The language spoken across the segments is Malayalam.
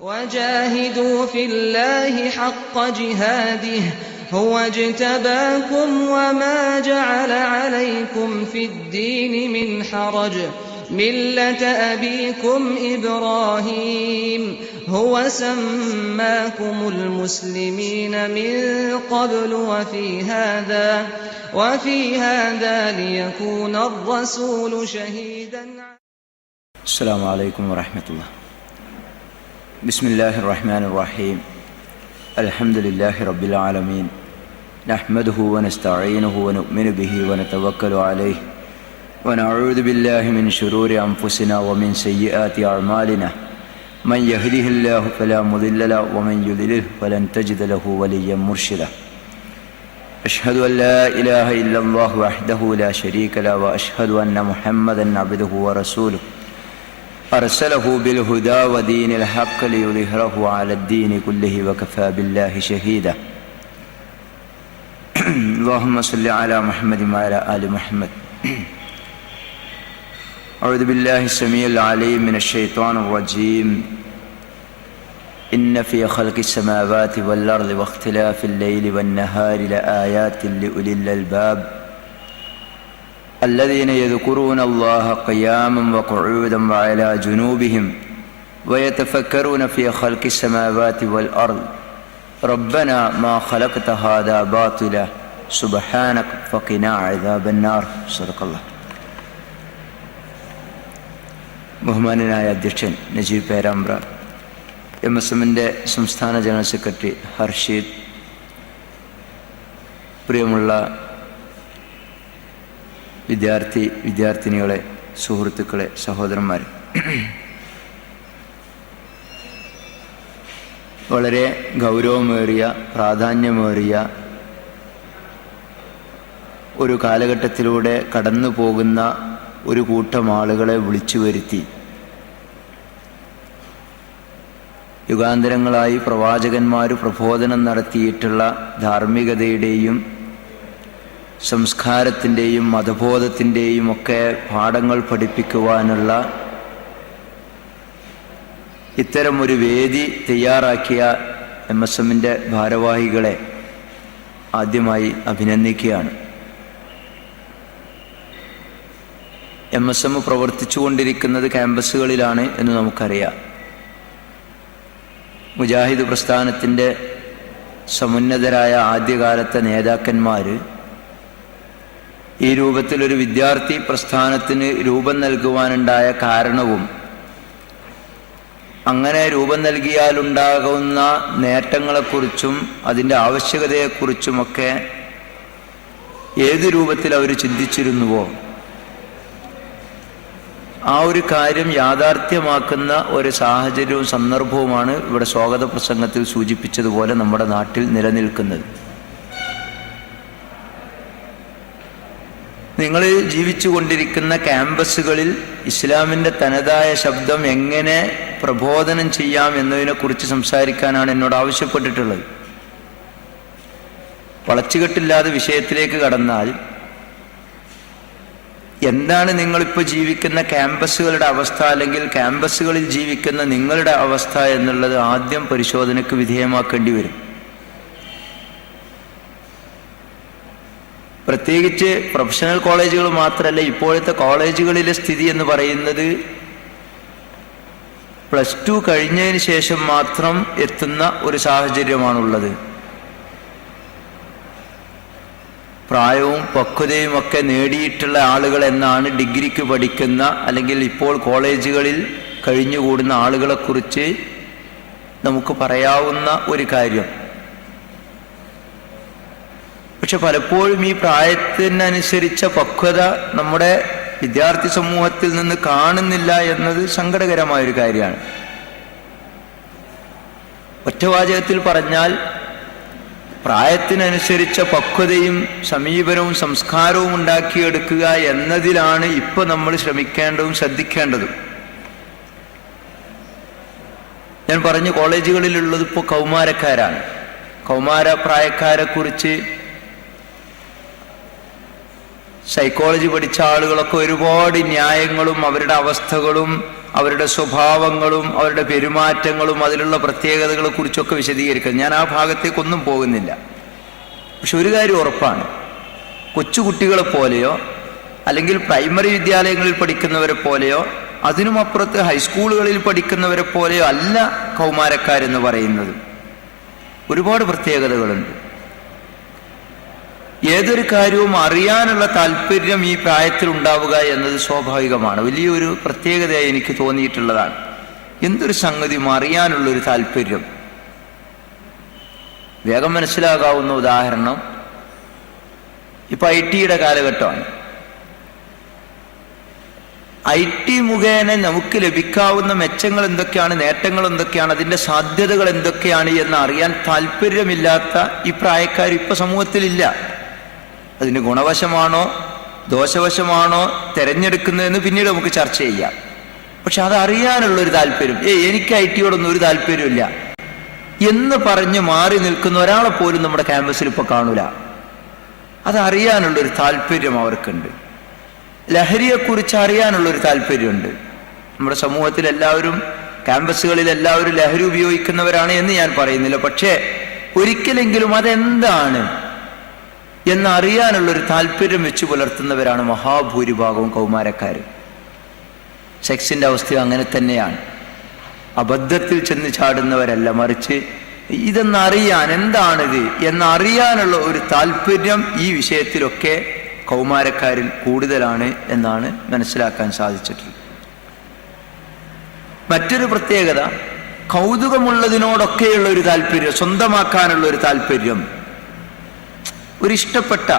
وجاهدوا في الله حق جهاده هو اجتباكم وما جعل عليكم في الدين من حرج ملة أبيكم إبراهيم هو سماكم المسلمين من قبل وفي هذا ليكون الرسول شهيدا. السلام عليكم ورحمة الله. بسم الله الرحمن الرحيم. الحمد لله رب العالمين، نحمده ونستعينه ونؤمن به ونتوكل عليه ونعوذ بالله من شرور أنفسنا ومن سيئات أعمالنا، من يهده الله فلا مضل له ومن يضلله فلن تجد له وليا مرشدا. أشهد أن لا إله إلا الله وحده لا شريك له وأشهد أن محمدا عبده ورسوله أرسله بالهدى ودين الحق ليظهره على الدين كله وكفى بالله شهيدا. اللهم صل على محمد وعلى آل محمد. أعوذ بالله السميع العليم من الشيطان الرجيم. إن في خلق السماوات والأرض واختلاف الليل والنهار لآيات لأولي الألباب الذين يذكرون الله قياما وقعودا وعلى جنوبهم ويتفكرون في خلق السماوات والأرض ربنا ما خلقت هذا باطلا سبحانك فقنا عذاب النار. صدق الله. ബഹുമാനനായ അധ്യക്ഷൻ നജീബ് പേരാമ്പ്ര, MSMന്റെ സംസ്ഥാന ജനറൽ സെക്രട്ടറി ഹർഷീദ്, പ്രിയമുള്ള വിദ്യാർത്ഥിനികളെ, സുഹൃത്തുക്കളെ, സഹോദരന്മാരെ, വളരെ ഗൗരവമേറിയ പ്രാധാന്യമേറിയ ഒരു കാലഘട്ടത്തിലൂടെ കടന്നു പോകുന്ന ഒരു കൂട്ടം ആളുകളെ വിളിച്ചു വരുത്തി യുഗാന്തരങ്ങളായി പ്രവാചകന്മാർ പ്രബോധനം നടത്തിയിട്ടുള്ള ധാർമ്മികതയുടെയും സംസ്കാരത്തിൻ്റെയും മതബോധത്തിൻ്റെയും ഒക്കെ പാഠങ്ങൾ പഠിപ്പിക്കുവാനുള്ള ഇത്തരമൊരു വേദി തയ്യാറാക്കിയ MSMന്റെ ഭാരവാഹികളെ ആദ്യമായി അഭിനന്ദിക്കുകയാണ്. MSM പ്രവർത്തിച്ചുകൊണ്ടിരിക്കുന്നത് ക്യാമ്പസുകളിലാണ് എന്ന് നമുക്കറിയാം. മുജാഹിദ് പ്രസ്ഥാനത്തിൻ്റെ സമുന്നതരായ ആദ്യകാലത്തെ നേതാക്കന്മാർ ഈ രൂപത്തിലൊരു വിദ്യാർത്ഥി പ്രസ്ഥാനത്തിന് രൂപം നൽകുവാനുണ്ടായ കാരണവും അങ്ങനെ രൂപം നൽകിയാലുണ്ടാകുന്ന നേട്ടങ്ങളെക്കുറിച്ചും അതിൻ്റെ ആവശ്യകതയെക്കുറിച്ചുമൊക്കെ ഏത് രൂപത്തിൽ അവർ ചിന്തിച്ചിരുന്നുവോ ആ ഒരു കാര്യം യാഥാർത്ഥ്യമാക്കുന്ന ഒരു സാഹചര്യവും സന്ദർഭവുമാണ് ഇവിടെ സ്വാഗത പ്രസംഗത്തിൽ സൂചിപ്പിച്ചതുപോലെ നമ്മുടെ നാട്ടിൽ നിലനിൽക്കുന്നത്. നിങ്ങൾ ജീവിച്ചുകൊണ്ടിരിക്കുന്ന ക്യാമ്പസുകളിൽ ഇസ്ലാമിൻ്റെ തനതായ ശബ്ദം എങ്ങനെ പ്രബോധനം ചെയ്യാം എന്നതിനെക്കുറിച്ച് സംസാരിക്കാനാണ് എന്നോട് ആവശ്യപ്പെട്ടിട്ടുള്ളത്. വളച്ചുകെട്ടില്ലാതെ വിഷയത്തിലേക്ക് കടന്നാൽ, എന്താണ് നിങ്ങളിപ്പോൾ ജീവിക്കുന്ന ക്യാമ്പസുകളുടെ അവസ്ഥ, അല്ലെങ്കിൽ ക്യാമ്പസുകളിൽ ജീവിക്കുന്ന നിങ്ങളുടെ അവസ്ഥ എന്നുള്ളത് ആദ്യം പരിശോധനയ്ക്ക് വിധേയമാക്കേണ്ടി വരും. പ്രത്യേകിച്ച് പ്രൊഫഷണൽ കോളേജുകൾ മാത്രമല്ല, ഇപ്പോഴത്തെ കോളേജുകളിലെ സ്ഥിതി എന്ന് പറയുന്നത് +2 കഴിഞ്ഞതിന് ശേഷം മാത്രം എത്തുന്ന ഒരു സാഹചര്യമാണുള്ളത്. പ്രായവും പക്വതയും ഒക്കെ നേടിയിട്ടുള്ള ആളുകൾ എന്നാണ് ഡിഗ്രിക്ക് പഠിക്കുന്ന അല്ലെങ്കിൽ ഇപ്പോൾ കോളേജുകളിൽ കഴിഞ്ഞുകൂടുന്ന ആളുകളെക്കുറിച്ച് നമുക്ക് പറയാവുന്ന ഒരു കാര്യം. പക്ഷെ പലപ്പോഴും ഈ പ്രായത്തിനനുസരിച്ച പക്വത നമ്മുടെ വിദ്യാർത്ഥി സമൂഹത്തിൽ നിന്ന് കാണുന്നില്ല എന്നത് സങ്കടകരമായൊരു കാര്യമാണ്. ഒറ്റവാചകത്തിൽ പറഞ്ഞാൽ, പ്രായത്തിനനുസരിച്ച പക്വതയും സമീപനവും സംസ്കാരവും ഉണ്ടാക്കിയെടുക്കുക എന്നതിലാണ് ഇപ്പോൾ നമ്മൾ ശ്രമിക്കേണ്ടതും ശ്രദ്ധിക്കേണ്ടതും. ഞാൻ പറഞ്ഞു, കോളേജുകളിലുള്ളത് ഇപ്പോൾ കൗമാരക്കാരാണ്. കൗമാര പ്രായക്കാരെ കുറിച്ച് സൈക്കോളജി പഠിച്ച ആളുകളൊക്കെ ഒരുപാട് ന്യായങ്ങളും അവരുടെ അവസ്ഥകളും അവരുടെ സ്വഭാവങ്ങളും അവരുടെ പെരുമാറ്റങ്ങളും അതിലുള്ള പ്രത്യേകതകളെ കുറിച്ചൊക്കെ വിശദീകരിക്കുക. ഞാൻ ആ ഭാഗത്തേക്കൊന്നും പോകുന്നില്ല. പക്ഷെ ഒരു കാര്യം ഉറപ്പാണ്, കൊച്ചുകുട്ടികളെ പോലെയോ അല്ലെങ്കിൽ പ്രൈമറി വിദ്യാലയങ്ങളിൽ പഠിക്കുന്നവരെ പോലെയോ അതിനുമപ്പുറത്ത് ഹൈസ്കൂളുകളിൽ പഠിക്കുന്നവരെ പോലെയോ അല്ല കൗമാരക്കാരെന്ന് പറയുന്നത്. ഒരുപാട് പ്രത്യേകതകളുണ്ട്. ഏതൊരു കാര്യവും അറിയാനുള്ള താല്പര്യം ഈ പ്രായത്തിൽ ഉണ്ടാവുക എന്നത് സ്വാഭാവികമാണ്. വലിയൊരു പ്രത്യേകതയായി എനിക്ക് തോന്നിയിട്ടുള്ളതാണ്. എന്തൊരു സംഗതിയും അറിയാനുള്ളൊരു താല്പര്യം. വേഗം മനസ്സിലാകാവുന്ന ഉദാഹരണം, ഇപ്പൊ IT-യുടെ കാലഘട്ടമാണ്. IT മുഖേന നമുക്ക് ലഭിക്കാവുന്ന മെച്ചങ്ങൾ എന്തൊക്കെയാണ്, നേട്ടങ്ങൾ എന്തൊക്കെയാണ്, അതിൻ്റെ സാധ്യതകൾ എന്തൊക്കെയാണ് എന്ന് അറിയാൻ താല്പര്യമില്ലാത്ത ഈ പ്രായക്കാർ ഇപ്പൊ സമൂഹത്തിലില്ല. അതിന് ഗുണവശമാണോ ദോഷവശമാണോ തിരഞ്ഞെടുക്കുന്നതെന്ന് പിന്നീട് നമുക്ക് ചർച്ച ചെയ്യാം. പക്ഷെ അതറിയാനുള്ളൊരു താല്പര്യം, എനിക്ക് IT-യോടൊന്നും ഒരു താല്പര്യമില്ല എന്ന് പറഞ്ഞ് മാറി നിൽക്കുന്ന ഒരാളെ പോലും നമ്മുടെ ക്യാമ്പസിൽ ഇപ്പൊ കാണൂല. അതറിയാനുള്ളൊരു താല്പര്യം അവർക്കുണ്ട്. ലഹരിയെക്കുറിച്ച് അറിയാനുള്ളൊരു താല്പര്യമുണ്ട്. നമ്മുടെ സമൂഹത്തിൽ എല്ലാവരും, ക്യാമ്പസുകളിൽ എല്ലാവരും ലഹരി ഉപയോഗിക്കുന്നവരാണ് എന്ന് ഞാൻ പറയുന്നില്ല. പക്ഷേ ഒരിക്കലെങ്കിലും അതെന്താണ് എന്നറിയാനുള്ളൊരു താല്പര്യം വെച്ച് പുലർത്തുന്നവരാണ് മഹാഭൂരിഭാഗവും കൗമാരക്കാർ. സെക്സിന്റെ അവസ്ഥ അങ്ങനെ തന്നെയാണ്. അബദ്ധത്തിൽ ചെന്ന് ചാടുന്നവരല്ല, മറിച്ച് ഇതെന്നറിയാൻ, എന്താണിത് എന്നറിയാനുള്ള ഒരു താല്പര്യം ഈ വിഷയത്തിലൊക്കെ കൗമാരക്കാരിൽ കൂടുതലാണ് എന്നാണ് മനസ്സിലാക്കാൻ സാധിച്ചിട്ടുള്ളത്. മറ്റൊരു പ്രത്യേകത, കൗതുകമുള്ളതിനോടൊക്കെയുള്ള ഒരു താല്പര്യം, സ്വന്തമാക്കാനുള്ള ഒരു താല്പര്യം. ഒരു ഇഷ്ടപ്പെട്ട,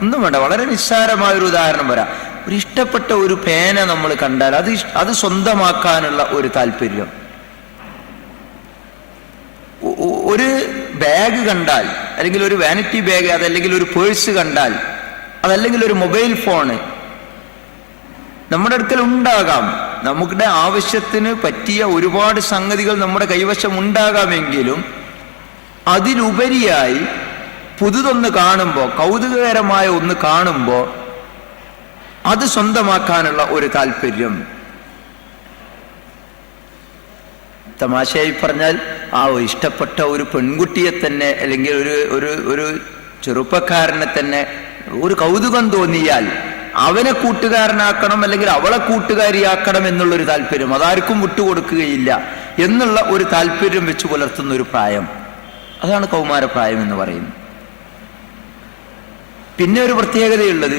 ഒന്നും വേണ്ട, വളരെ നിസ്സാരമായൊരു ഉദാഹരണം വരാം. ഒരു ഇഷ്ടപ്പെട്ട ഒരു പേന നമ്മൾ കണ്ടാൽ അത് സ്വന്തമാക്കാനുള്ള ഒരു താല്പര്യം. ഒരു ബാഗ് കണ്ടാൽ, അല്ലെങ്കിൽ ഒരു വാനിറ്റി ബാഗ്, അതല്ലെങ്കിൽ ഒരു പേഴ്സ് കണ്ടാൽ, അതല്ലെങ്കിൽ ഒരു മൊബൈൽ ഫോണ് നമ്മുടെ അടുക്കൽ ഉണ്ടാകാം. നമ്മുടെ ആവശ്യത്തിന് പറ്റിയ ഒരുപാട് സംഗതികൾ നമ്മുടെ കൈവശം ഉണ്ടാകാമെങ്കിലും അതിലുപരിയായി പുതുതൊന്ന് കാണുമ്പോൾ, കൗതുകകരമായ ഒന്ന് കാണുമ്പോൾ അത് സ്വന്തമാക്കാനുള്ള ഒരു താല്പര്യം. തമാശയായി പറഞ്ഞാൽ, ഇഷ്ടപ്പെട്ട ഒരു പെൺകുട്ടിയെ തന്നെ അല്ലെങ്കിൽ ഒരു ചെറുപ്പക്കാരനെ തന്നെ ഒരു കൗതുകം തോന്നിയാൽ അവനെ കൂട്ടുകാരനാക്കണം അല്ലെങ്കിൽ അവളെ കൂട്ടുകാരിയാക്കണം എന്നുള്ളൊരു താല്പര്യം, അതാർക്കും വിട്ടുകൊടുക്കുകയില്ല എന്നുള്ള ഒരു താല്പര്യം വെച്ച് പുലർത്തുന്ന ഒരു പ്രായം, അതാണ് കൗമാരപ്രായം എന്ന് പറയുന്നത്. പിന്നെ ഒരു പ്രത്യേകതയുള്ളത്,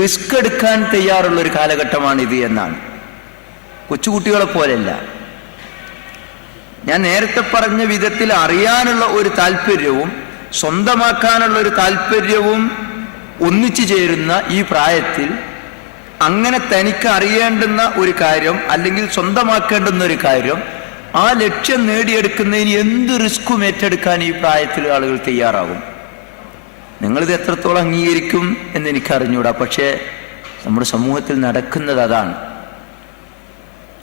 റിസ്ക് എടുക്കാൻ തയ്യാറുള്ള ഒരു കാലഘട്ടമാണിത് എന്നാണ്. കൊച്ചുകുട്ടികളെ പോലെയല്ല. ഞാൻ നേരത്തെ പറഞ്ഞ വിധത്തിൽ അറിയാനുള്ള ഒരു താല്പര്യവും സ്വന്തമാക്കാനുള്ള ഒരു താല്പര്യവും ഒന്നിച്ചു ചേരുന്ന ഈ പ്രായത്തിൽ അങ്ങനെ തനിക്ക് അറിയേണ്ടുന്ന ഒരു കാര്യം അല്ലെങ്കിൽ സ്വന്തമാക്കേണ്ടുന്ന ഒരു കാര്യം, ആ ലക്ഷ്യം നേടിയെടുക്കുന്നതിന് എന്ത് റിസ്ക്കും ഏറ്റെടുക്കാൻ ഈ പ്രായത്തിൽ ആളുകൾ തയ്യാറാകും. നിങ്ങളിത് എത്രത്തോളം അംഗീകരിക്കും എന്ന് എനിക്കറിഞ്ഞൂടാ. പക്ഷേ നമ്മുടെ സമൂഹത്തിൽ നടക്കുന്നത് അതാണ്.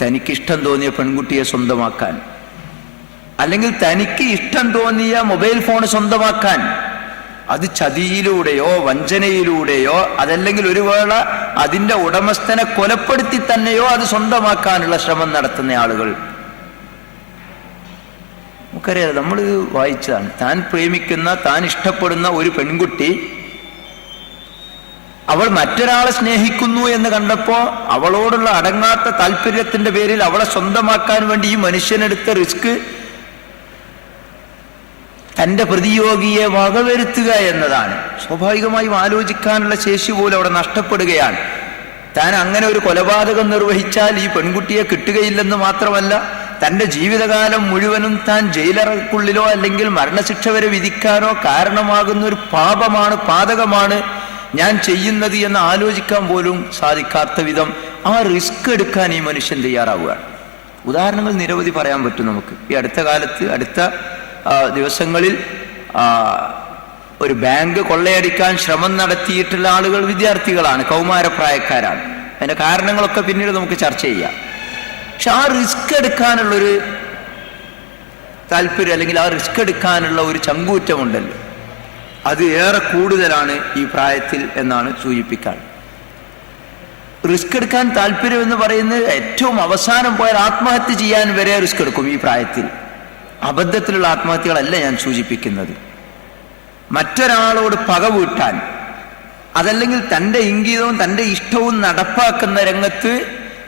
തനിക്കിഷ്ടം തോന്നിയ പെൺകുട്ടിയെ സ്വന്തമാക്കാൻ, അല്ലെങ്കിൽ തനിക്ക് ഇഷ്ടം തോന്നിയ മൊബൈൽ ഫോൺ സ്വന്തമാക്കാൻ, അത് ചതിയിലൂടെയോ വഞ്ചനയിലൂടെയോ അതല്ലെങ്കിൽ ഒരു വേള അതിൻ്റെ ഉടമസ്ഥനെ കൊലപ്പെടുത്തി തന്നെയോ അത് സ്വന്തമാക്കാനുള്ള ശ്രമം നടത്തുന്ന ആളുകൾ നമുക്കറിയാം. നമ്മൾ വായിച്ചതാണ്. താൻ പ്രേമിക്കുന്ന, താൻ ഇഷ്ടപ്പെടുന്ന ഒരു പെൺകുട്ടി അവൾ മറ്റൊരാളെ സ്നേഹിക്കുന്നു എന്ന് കണ്ടപ്പോ അവളോടുള്ള അടങ്ങാത്ത താല്പര്യത്തിന്റെ പേരിൽ അവളെ സ്വന്തമാക്കാൻ വേണ്ടി ഈ മനുഷ്യനെടുത്ത റിസ്ക് തന്റെ പ്രതിയോഗിയെ വകവരുത്തുക എന്നതാണ്. സ്വാഭാവികമായും ആലോചിക്കാനുള്ള ശേഷി പോലും അവിടെ നഷ്ടപ്പെടുകയാണ്. താൻ അങ്ങനെ ഒരു കൊലപാതകം നിർവഹിച്ചാൽ ഈ പെൺകുട്ടിയെ കിട്ടുകയില്ലെന്ന് മാത്രമല്ല, തന്റെ ജീവിതകാലം മുഴുവനും താൻ ജയിലറക്കുള്ളിലോ അല്ലെങ്കിൽ മരണശിക്ഷ വരെ വിധിക്കാനോ കാരണമാകുന്ന ഒരു പാപമാണ്, പാതകമാണ് ഞാൻ ചെയ്യുന്നത് എന്ന് ആലോചിക്കാൻ പോലും സാധിക്കാത്ത വിധം ആ റിസ്ക് എടുക്കാൻ ഈ മനുഷ്യൻ തയ്യാറാവുകയാണ്. ഉദാഹരണങ്ങൾ നിരവധി പറയാൻ പറ്റും നമുക്ക്. ഈ അടുത്ത കാലത്ത്, അടുത്ത ദിവസങ്ങളിൽ ഒരു ബാങ്ക് കൊള്ളയടിക്കാൻ ശ്രമം നടത്തിയിട്ടുള്ള ആളുകൾ വിദ്യാർത്ഥികളാണ്, കൗമാരപ്രായക്കാരാണ്. അതിന്റെ കാരണങ്ങളൊക്കെ പിന്നീട് നമുക്ക് ചർച്ച ചെയ്യാം. പക്ഷെ ആ റിസ്ക് എടുക്കാനുള്ളൊരു താല്പര്യം അല്ലെങ്കിൽ ആ റിസ്ക് എടുക്കാനുള്ള ഒരു ചങ്കൂറ്റമുണ്ടല്ലോ, അത് ഏറെ കൂടുതലാണ് ഈ പ്രായത്തിൽ എന്നാണ് സൂചിപ്പിക്കാൻ. റിസ്ക് എടുക്കാൻ താല്പര്യം എന്ന് പറയുന്നത് ഏറ്റവും അവസാനം പോയാൽ ആത്മഹത്യ ചെയ്യാൻ വരെ റിസ്ക് എടുക്കും. ഈ പ്രായത്തിൽ അബദ്ധത്തിലുള്ള ആത്മഹത്യകളല്ല ഞാൻ സൂചിപ്പിക്കുന്നത്. മറ്റൊരാളോട് പക വീട്ടാൻ, അതല്ലെങ്കിൽ തൻ്റെ ഇംഗിതവും തൻ്റെ ഇഷ്ടവും നടപ്പാക്കുന്ന രംഗത്ത്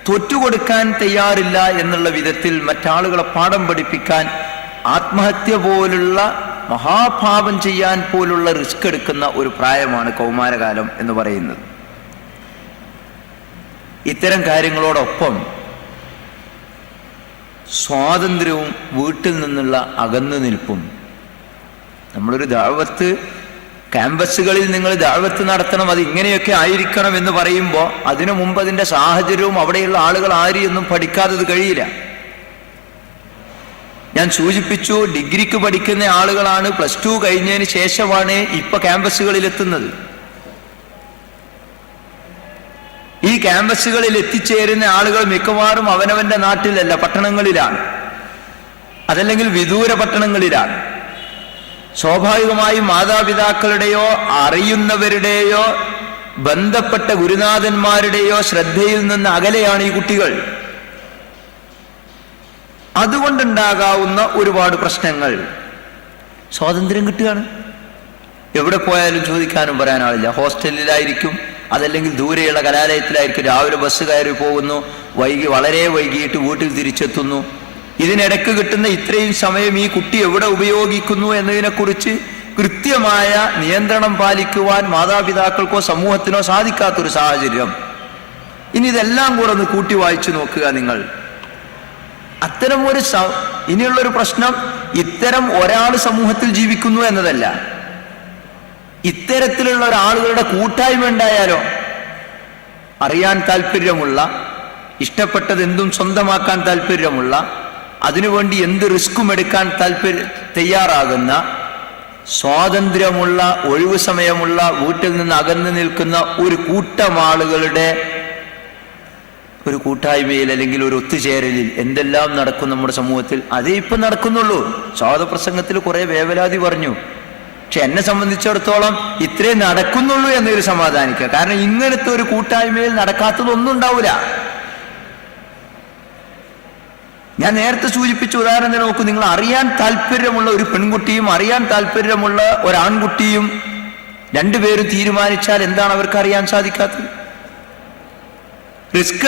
തോറ്റുകൊടുക്കാൻ തയ്യാറില്ല എന്നുള്ള വിധത്തിൽ മറ്റാളുകളെ പാഠം പഠിപ്പിക്കാൻ ആത്മഹത്യ പോലുള്ള മഹാപാപം ചെയ്യാൻ പോലുള്ള റിസ്ക് എടുക്കുന്ന ഒരു പ്രായമാണ് കൗമാരകാലം എന്ന് പറയുന്നത്. ഇത്തരം കാര്യങ്ങളോടൊപ്പം സ്വാതന്ത്ര്യവും വീട്ടിൽ നിന്നുള്ള അകന്നു നിൽപ്പും. നമ്മളൊരു ദഅവത്ത്, ക്യാമ്പസുകളിൽ നിങ്ങൾ ദഅവത്ത് നടത്തണം, അത് ഇങ്ങനെയൊക്കെ ആയിരിക്കണം എന്ന് പറയുമ്പോൾ അതിനു മുമ്പ് അതിൻ്റെ സാഹചര്യവും അവിടെയുള്ള ആളുകൾ ആരെയൊന്നും പഠിക്കാത്തത് കഴിയില്ല. ഞാൻ സൂചിപ്പിച്ചു, ഡിഗ്രിക്ക് പഠിക്കുന്ന ആളുകളാണ് +2 കഴിഞ്ഞതിന് ശേഷമാണ് ഇപ്പൊ ക്യാമ്പസുകളിൽ എത്തുന്നത്. ഈ ക്യാമ്പസുകളിൽ എത്തിച്ചേരുന്ന ആളുകൾ മിക്കവാറും അവനവന്റെ നാട്ടിലല്ല, പട്ടണങ്ങളിലാണ്, അതല്ലെങ്കിൽ വിദൂര പട്ടണങ്ങളിലാണ്. സ്വാഭാവികമായും മാതാപിതാക്കളുടെയോ അറിയുന്നവരുടെയോ ബന്ധപ്പെട്ട ഗുരുനാഥന്മാരുടെയോ ശ്രദ്ധയിൽ നിന്ന് അകലെയാണ് ഈ കുട്ടികൾ. അതുകൊണ്ടുണ്ടാകാവുന്ന ഒരുപാട് പ്രശ്നങ്ങൾ. സ്വാതന്ത്ര്യം കിട്ടുകയാണ്, എവിടെ പോയാലും ചോദിക്കാനും പറയാനാളില്ല. ഹോസ്റ്റലിലായിരിക്കും, അതല്ലെങ്കിൽ ദൂരെയുള്ള കലാലയത്തിലായിരിക്കും. രാവിലെ ബസ് കയറി പോകുന്നു, വളരെ വൈകിട്ട് വീട്ടിൽ തിരിച്ചെത്തുന്നു. ഇതിനിടയ്ക്ക് കിട്ടുന്ന ഇത്രയും സമയം ഈ കുട്ടി എവിടെ ഉപയോഗിക്കുന്നു എന്നതിനെക്കുറിച്ച് കൃത്യമായ നിയന്ത്രണം പാലിക്കുവാൻ മാതാപിതാക്കൾക്കോ സമൂഹത്തിനോ സാധിക്കാത്തൊരു സാഹചര്യം. ഇനി ഇതെല്ലാം കൂടെ ഒന്ന് കൂട്ടി വായിച്ചു നോക്കുക നിങ്ങൾ. അത്തരം ഒരു ഇനിയുള്ളൊരു പ്രശ്നം ഇത്തരം ഒരാൾ സമൂഹത്തിൽ ജീവിക്കുന്നു എന്നതല്ല, ഇത്തരത്തിലുള്ള ഒരാളുകളുടെ കൂട്ടായ്മ ഉണ്ടായാലോ, അറിയാൻ താല്പര്യമുള്ള, ഇഷ്ടപ്പെട്ടത് എന്തും സ്വന്തമാക്കാൻ താല്പര്യമുള്ള, അതിനുവേണ്ടി എന്ത് റിസ്ക്കും എടുക്കാൻ തയ്യാറാകുന്ന, സ്വാതന്ത്ര്യമുള്ള, ഒഴിവു സമയമുള്ള, വീട്ടിൽ നിന്ന് അകന്നു നിൽക്കുന്ന ഒരു കൂട്ടം ആളുകളുടെ ഒരു കൂട്ടായ്മയിൽ അല്ലെങ്കിൽ ഒരു ഒത്തുചേരലിൽ എന്തെല്ലാം നടക്കും നമ്മുടെ സമൂഹത്തിൽ. അതേ ഇപ്പം നടക്കുന്നുള്ളൂ. സ്വാഗതപ്രസംഗത്തിൽ കുറെ വേവലാതി പറഞ്ഞു, പക്ഷെ എന്നെ സംബന്ധിച്ചിടത്തോളം ഇത്രേ നടക്കുന്നുള്ളൂ എന്നൊരു സമാധാനിക്കുക. കാരണം ഇങ്ങനത്തെ ഒരു കൂട്ടായ്മയിൽ നടക്കാത്തതൊന്നും ഉണ്ടാവില്ല. ഞാൻ നേരത്തെ സൂചിപ്പിച്ച ഉദാഹരണം നോക്കൂ. നിങ്ങൾ അറിയാൻ താല്പര്യമുള്ള ഒരു പെൺകുട്ടിയും അറിയാൻ താല്പര്യമുള്ള ഒരാൺകുട്ടിയും രണ്ടുപേരും തീരുമാനിച്ചാൽ എന്താണ് അവർക്ക് അറിയാൻ സാധിക്കാത്തത്? റിസ്ക്